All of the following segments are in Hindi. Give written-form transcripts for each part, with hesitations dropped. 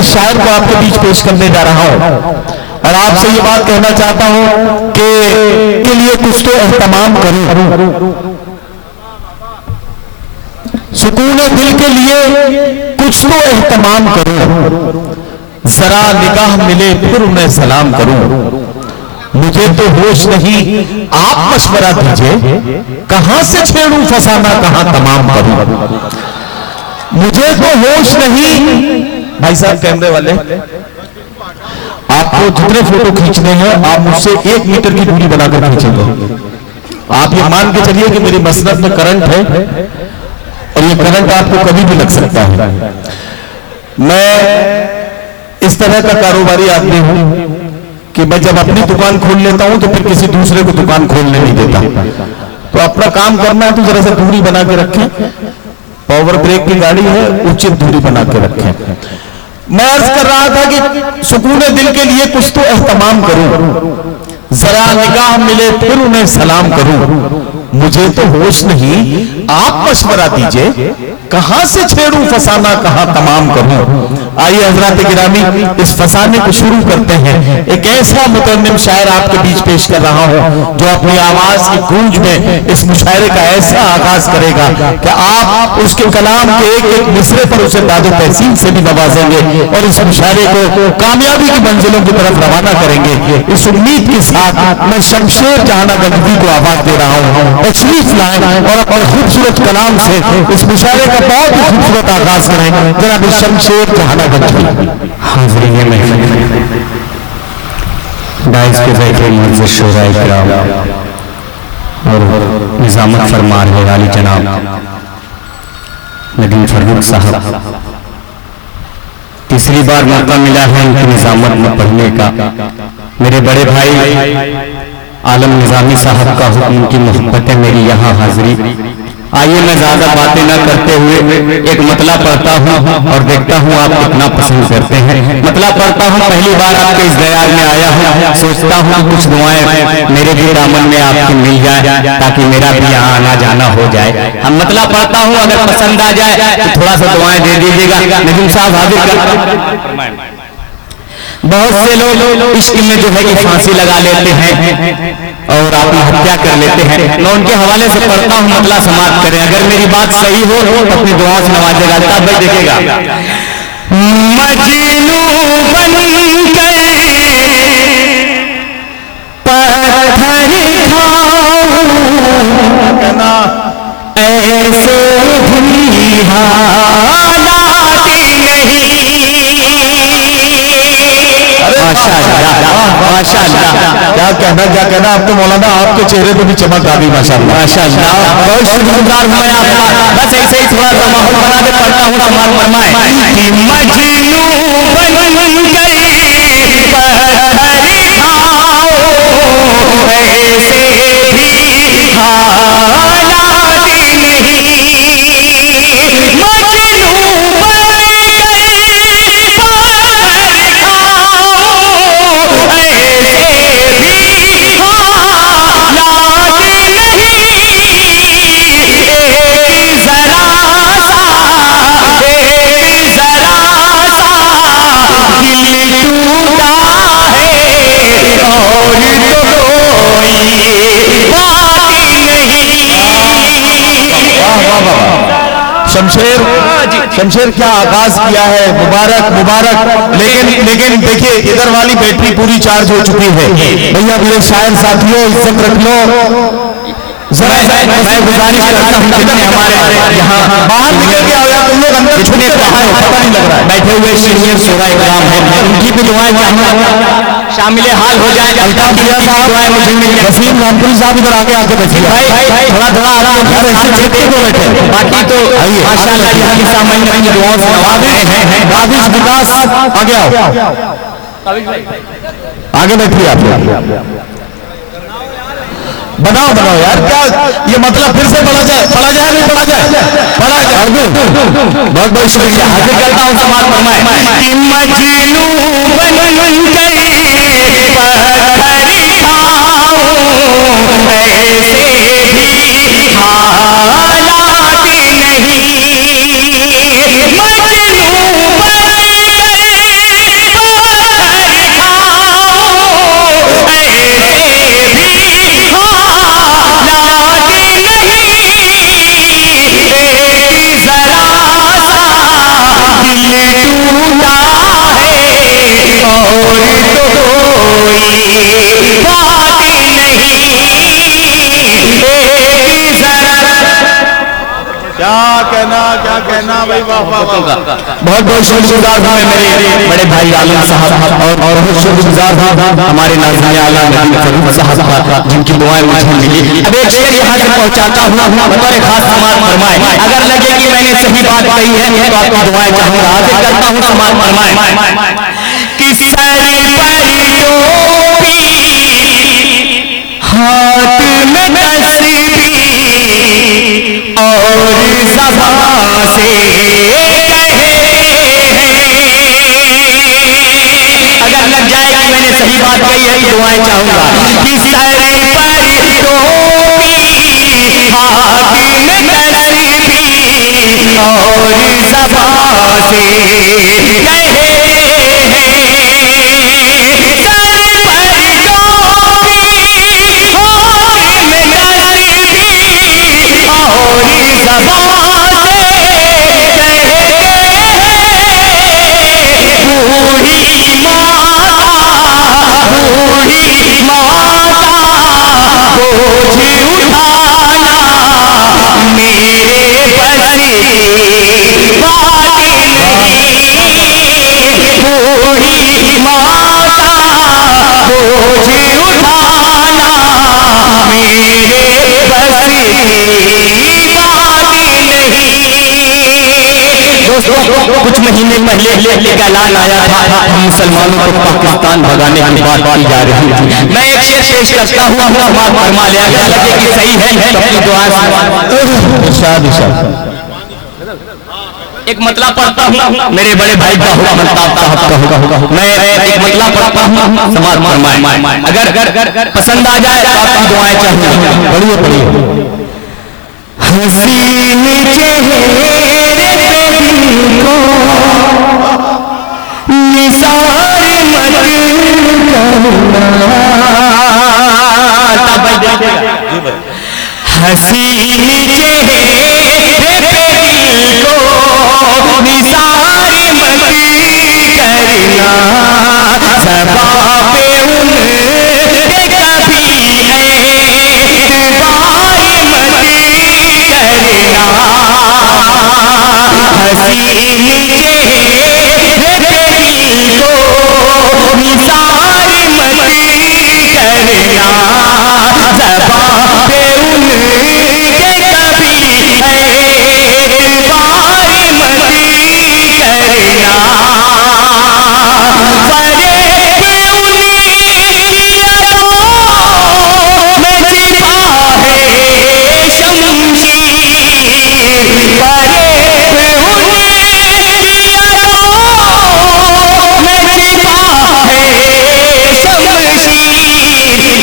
इस शायर को आपके बीच पेश करने जा रहा हूं और आपसे ये बात कहना चाहता हूं कि के लिए कुछ तो एहतमाम करूं, सुकून दिल के लिए कुछ तो एहतमाम करूं, जरा निगाह मिले फिर उन्हें सलाम करूं। मुझे तो होश नहीं, आप मशवरा दीजिए, कहां से छेड़ूं फसाना कहां तमाम करूं। मुझे तो होश नहीं। भाई साहब कैमरे वाले, आपको जितने फोटो खींचने हैं आप मुझसे 1 मीटर की दूरी बनाकर खींचेंगे। आप ये मान के चलिए कि मेरी मसनद में करंट है और ये करंट आपको कभी भी लग सकता है। मैं इस तरह का कारोबारी आदमी हूं कि मैं जब अपनी दुकान खोल लेता हूं तो फिर किसी दूसरे को दुकान खोलने नहीं देता। तो अपना काम करना है तो जरा सा दूरी बना के रखें। पावर ब्रेक की गाड़ी है, उचित दूरी बना के रखें। मैं अर्ज कर रहा था कि सुकून दिल के लिए कुछ तो एहतमाम करूं, जरा निगाह मिले फिर उन्हें सलाम करूं। मुझे तो होश नहीं, आप मशवरा दीजिए, कहां से छेड़ूं फसाना कहां तमाम करूं। आइए हजरात गिरामी इस फसाने को शुरू करते हैं। एक ऐसा मुतरन्निम शायर आपके बीच पेश कर रहा हूं जो अपनी आवाज की गूंज में इस मुशायरे का ऐसा आगाज करेगा कि आप उसके कलाम के एक एक मिसरे पर उसे दादो तहसीन से भी नवाजेंगे और इस मुशायरे को कामयाबी की मंजिलों की तरफ रवाना करेंगे। इस उम्मीद के साथ मैं शमशेर जहाना गंजवी को आवाज दे रहा हूं, तशरीफ लाएं और अपने खूबसूरत कलाम से इस मुशायरे का बहुत ही खूबसूरत आगाज करें। जनाब शमशेर जहाना गंजवी। हाज़रीन महफिल दाइस के बैठे मुअज़्ज़िज़ शोराए किराम और निज़ामत फरमा रहे वाली जनाब नदीम फरूक साहब, तीसरी बार मौका मिला है उनकी निज़ामत में पढ़ने का। मेरे बड़े भाई आलम निज़ामी साहब का हुक्म, उनकी मोहब्बत है मेरी यहाँ हाजिरी। आइए मैं ज्यादा बातें न करते हुए एक मतला पढ़ता हूँ और देखता हूँ आप कितना पसंद करते हैं। मतला पढ़ता हूँ, पहली बार आपके इस दयार में आया हूँ, सोचता हूँ कुछ दुआएं मेरे भी दामन में आपकी मिल जाए ताकि मेरा भी यहाँ आना जाना हो जाए। हम मतला पढ़ता हूँ, अगर पसंद आ जाए तो थोड़ा सा दुआएं दे दीजिएगा। नदीम साहब हाजिर कर। बहुत से लोग इश्क में जो है कि फांसी लगा लेते हैं और आत्महत्या कर लेते हैं। मैं उनके हवाले से पढ़ता हूँ, मतला समाप्त करें। अगर मेरी बात सही हो तो अपनी दुआओं से नवाजेगा। भाई देखेगा, मजनू बन गए पत्थर खाऊं, ऐसे भी हालात नहीं। माशाअल्लाह, क्या कहना। अब तो मौलाना आपके चेहरे पे भी चमक आ गई। माशाअल्लाह माशाअल्लाह, बहुत शुक्रगुजार हूं मैं आपका। बस ऐसे ही थोड़ा सा माहौल बना के पढ़ता हूँ। समाल फरमाए कि मजनू बन गई पत्थर खाओ, ऐसे भी हालात नहीं। मजनू बन गई पत्थर खाओ, ऐसे भी हालात नहीं। एक जरा सा दिल टूटा है और तो कोई बात नहीं। शमशेर क्या आगाज किया है, मुबारक। लेकिन देखिए इधर वाली बैटरी पूरी चार्ज हो चुकी है। भैया मेरे शायर साथियों इज्जत रख लो। मैं गुजारिश करता हूँ जितने हमारे यहाँ बाहर निकल के आओ यार, तुम लोग अंदर जितने बाहर पता नहीं लग रहा है। बैठे हुए सीनियर शोराए किराम हैं, उनकी भी दुआएं शामिल हाल हो जाए। अल्ताफ साहब मुझे मिल गए। वसीम रामपुरी साहब इधर आगे आके बैठिए। भाई थोड़ा आराम बैठे। बाकी तो माशाअल्लाह यहाँ की सामान्य अपनी दुआओं से नवाज रहे हैं। काबिज विकास आगे आओ, आगे बैठिए आप। बनाओ यार, क्या ये मतलब फिर से पढ़ा जाए नहीं पढ़ा जाए। बहुत बहुत शुक्रिया। हाजिर करता हूँ समाज फरमाए कि मजनू बन गई पत्थर खाओ, ऐसे भी हालात नहीं। मजनू बन गई बहुत बहुत शुक्रगुजार हूँ मैं मेरे बड़े भाई आलम साहब और बहुत शुक्रगुजार हूँ हमारे नाज़रीन आला फरूक साहब का जिनकी दुआएं मुझे मिली। अब एक शेर यहाँ से पहुँचाता हूँ बतौर खास समाज फरमाए, अगर लगे कि मैंने सही बात कही है तो आपकी दुआएं चाहूँगा। हाजिर करता हूँ समाज फरमाए कि सर पर टोपी हाथ में तस्बीह और ज़बान से कहे अगर लग जाए कि मैंने सही बात कही है तो दुआएं चाहूंगा कि सर पर टोपी हाथ में तस्बीह और ज़बान से कहे कुछ महीने पहले एक ऐलान आया था मुसलमानों को पाकिस्तान भगाने की बात की जा रही थी। मैं एक शेर पेश करता हूँ समाज फरमा लिया गया लगे कि सही है तो अपनी दुआ एक मतलब पढ़ता हूँ मेरे बड़े भाई का हुआ अल्ताफ साहब का होगा। मैं एक मतलब पढ़ता हूँ समाज फरमाए, अगर पसंद आ जाए तो आपकी दुआएं चाहिए। पढ़िए पढ़िए। हसीन चेहरे पे को निसार मत करना, हसीन चेहरे पे को निसार मत करना, ज़बां पे उनके कभी एतबार मत करना, हसीन चेहरे पे को निसार मत करना, ज़बां पे उनके कभी एतबार मत करना, फरेब उन्हीं में छिपा है शमशीर, फरेब उन्हीं में छिपा है शमशीर,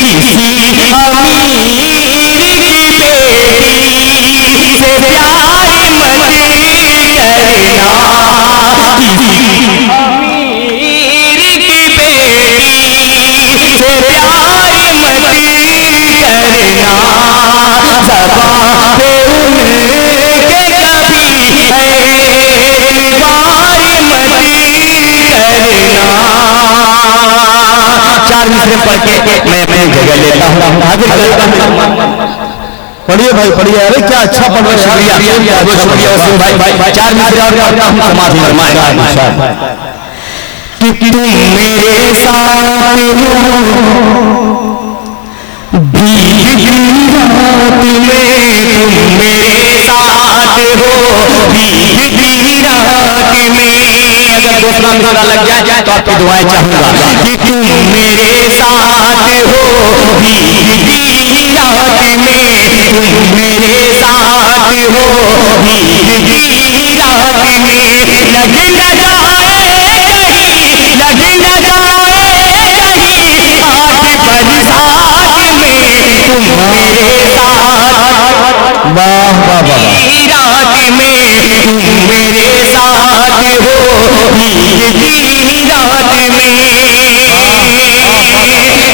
किसी अमीर की बेटी से प्यार मत करना, किसी अमीर की बेटी से प्यार मत करना, ज़बां पे उनके कभी एतबार मत करना। चार मिसरे पढ़ के मैं अपनी जगह लेता हूँ। हाजिर करता हूँ। पढ़िए भाई पढ़िए। अरे क्या अच्छा पढ़ रहे हैं। शुक्रिया वसीम भाई। चार मिसरे और पढ़ता हूँ समाज फरमाए कि तुम मेरे साथ हो भीगी रात में, तुम मेरे साथ हो भीगी रात में, अगर दूसरा मिसरा लग जाए तो आपकी दुआएं चाहूंगा कि तुम मेरे साथ हो भीगी रात में, तुम मेरे साथ हो भीगी रात में, लग न जाए कहीं, लग न जाए कहीं आठ बरसात में, तुम मेरे साथ वाह वाह वाह रात में, तुम मेरे साथ हो भीगी रात में।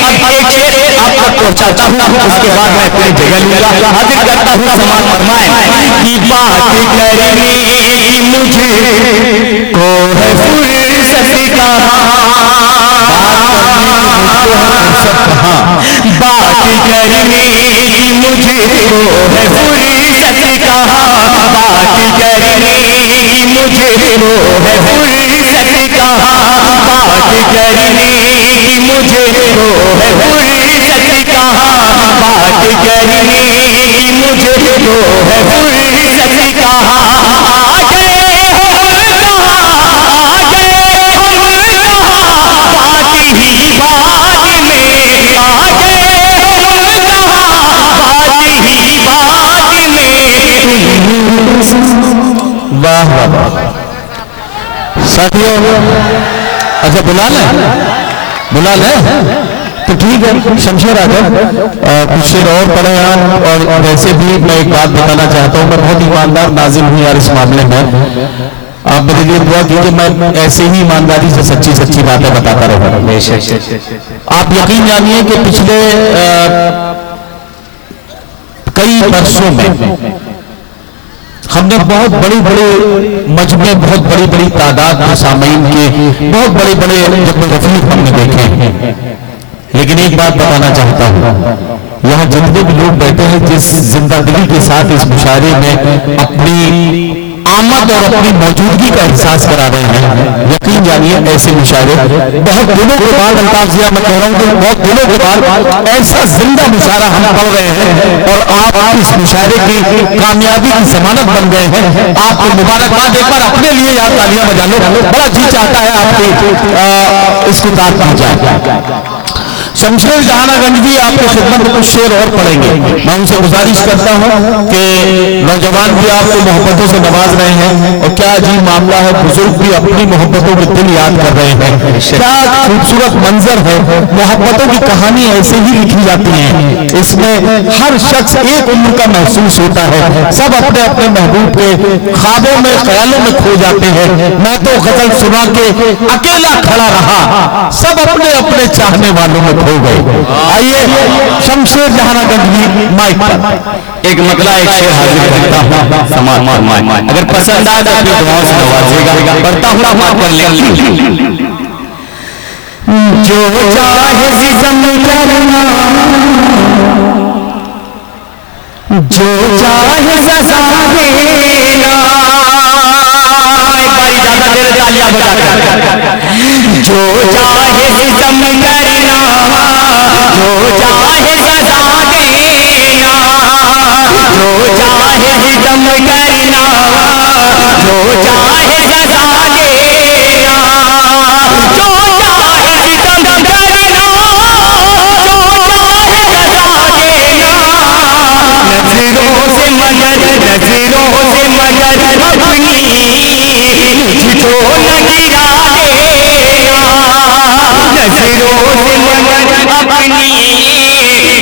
अब एक शेर आप तक पहुंचाता हूँ, उसके बाद मैं अपनी जगह लूंगा। हाजिर करता हूँ समाज फरमाए कि बात करने की मुझे को है फुर्सत कहाँ, बात करने की मुझे को है फुर्सत कहाँ, बात करने की तो है फुर्सत कहाँ बात करने की, मुझे तो है फुर्सत कहाँ बात करने की, मुझे तो है फुर्सत कहाँ। आ गए हम कहाँ, आ गए हम कहाँ, बात ही बात में आ गए हम कहाँ, बात ही बात में। वाह वाह वाह साथियों, अच्छा बुला लें तो ठीक है। शमशेर आजम कुछ शेर और पढ़े आप, और वैसे भी मैं एक बात बताना चाहता हूँ, मैं बहुत ईमानदार नाजिल हूँ यार इस मामले में। आप मेरे लिए दुआ कीजिए, मैं ऐसे ही ईमानदारी से सच्ची सच्ची बातें बताता रहूँगा। आप यकीन जानिए कि पिछले कई वर्षों में हमने बहुत बड़ी मजमे, बहुत बड़ी तादाद में सामईन के बहुत बड़े जब रफीक हमने देखे हैं। लेकिन एक बात बताना चाहता हूँ, यहाँ जितने भी लोग बैठे हैं, जिस जिंदादिली के साथ इस मुशायरे में अपनी आमद और अपनी मौजूदगी का एहसास करा रहे हैं, यकीन जानिए ऐसे मुशायरे बहुत दिनों के बाद, अल्ताफ जिया मैं कह रहा हूँ कि बहुत दिनों के बाद ऐसा जिंदा मुशायरा हम पढ़ रहे हैं, और आप इस मुशायरे की कामयाबी की जमानत बन गए हैं। आपको मुबारकबाद, एक बार अपने लिए याद तालियां बजा लो, बड़ा जी चाहता है आपके इसको दाद दी जाए। शमशेर जहानागंज भी आपके खिदमत में कुछ शेर और पढ़ेंगे। मैं उनसे गुजारिश करता हूं कि नौजवान भी आपको मोहब्बतों से नवाज रहे हैं, और क्या अजीब मामला है, बुजुर्ग भी अपनी मोहब्बतों के दिल याद कर रहे हैं। क्या खूबसूरत मंजर है, मोहब्बतों की कहानी ऐसे ही लिखी जाती है, इसमें हर शख्स एक उम्र का महसूस होता है, सब अपने अपने महबूब के ख्वाबों में ख्यालों में खो जाते हैं। मैं तो गजल सुना के अकेला खड़ा रहा, सब अपने अपने चाहने वालों में हो गए। आइए शमशेर जहानागंज भी माइक पर एक मतला एक शेर हाजिर करता हूँ, समाज फरमाए, अगर पसंद आए तो अपनी दुआओं से नवाजिएगा। पढ़ता हूँ, समाज कर लेंगे। जो चाहे सितम करना, जो चाहे सजा देना, एक बारी ज्यादा देर तालियां बजाकर, जो चाहे सितम करना, जो चाहे सजा देना, जो चाहे सितम करना, जो चाहे सजा देना, जो चाहे सितम करना, जो चाहे सजा देना, नजरों से मगर अपनी झिझो न गिरा देना, नजरों से मगर अपनी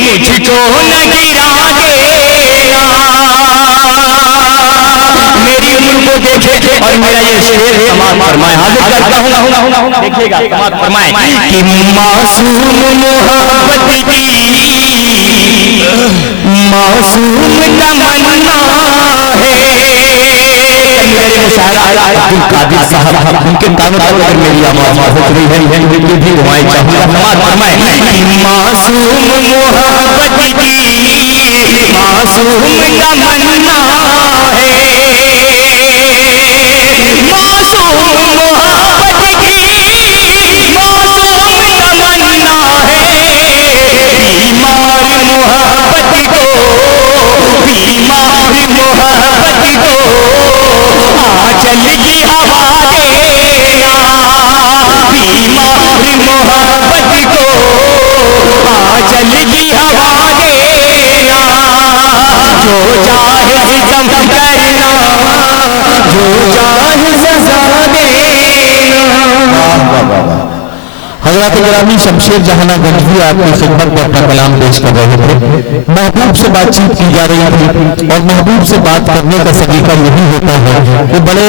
मुझको न गिरा देना। मेरी उम्र को देखे और मेरा ये शेर समाज फरमाए, हाजिर करता हूँ, देखिएगा समाज फरमाए कि मासूम मोहब्बत की मासूम तमन्ना है। मेरे मुशायरा अब्दुल कादिर साहब, उनके कानों तक अगर मेरी आवाज पहुंच रही है, उनकी भी दुआएं चाहूंगा। समाज फरमाए मासूम मोहब्बत की मासूम तमन्ना है, मासूम मोहब्बत की मासूम तमन्ना है। बीमार मोहब्बत को, बीमार मोहब्बत को आंचल की हवा देना, बीमार मोहब्बत को आंचल की हवा देना, जो चाहे सितम करना, जो चाहे सजा देना। हज़रात गिरामी शमशेर जहानागंज भी आपकी खिदमत में अपना कलाम पेश कर रहे थे। महबूब से बातचीत की जा रही थी, और महबूब से बात करने का सलीका यही होता है कि बड़े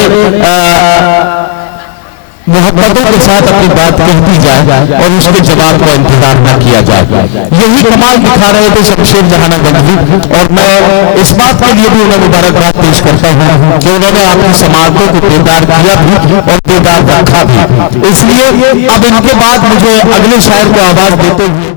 मोहब्बतों के साथ अपनी बात कह दी जाए और उसके जवाब का इंतजार न किया जाए। यही कमाल दिखा रहे थे शमशेर जहानागंज भी, और मैं इस बात के लिए भी उन्हें मुबारकबाद पेश करता हूँ कि उन्होंने अपनी समातों को बेदार किया भी और बेदार रखा भी। इसलिए अब इनके बाद मुझे अगले शायर को आवाज देते हुए